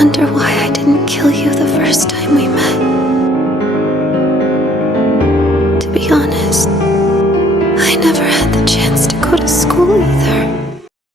wonder why I didn't kill you the first time we met. To be honest, I never had the chance to go to school either.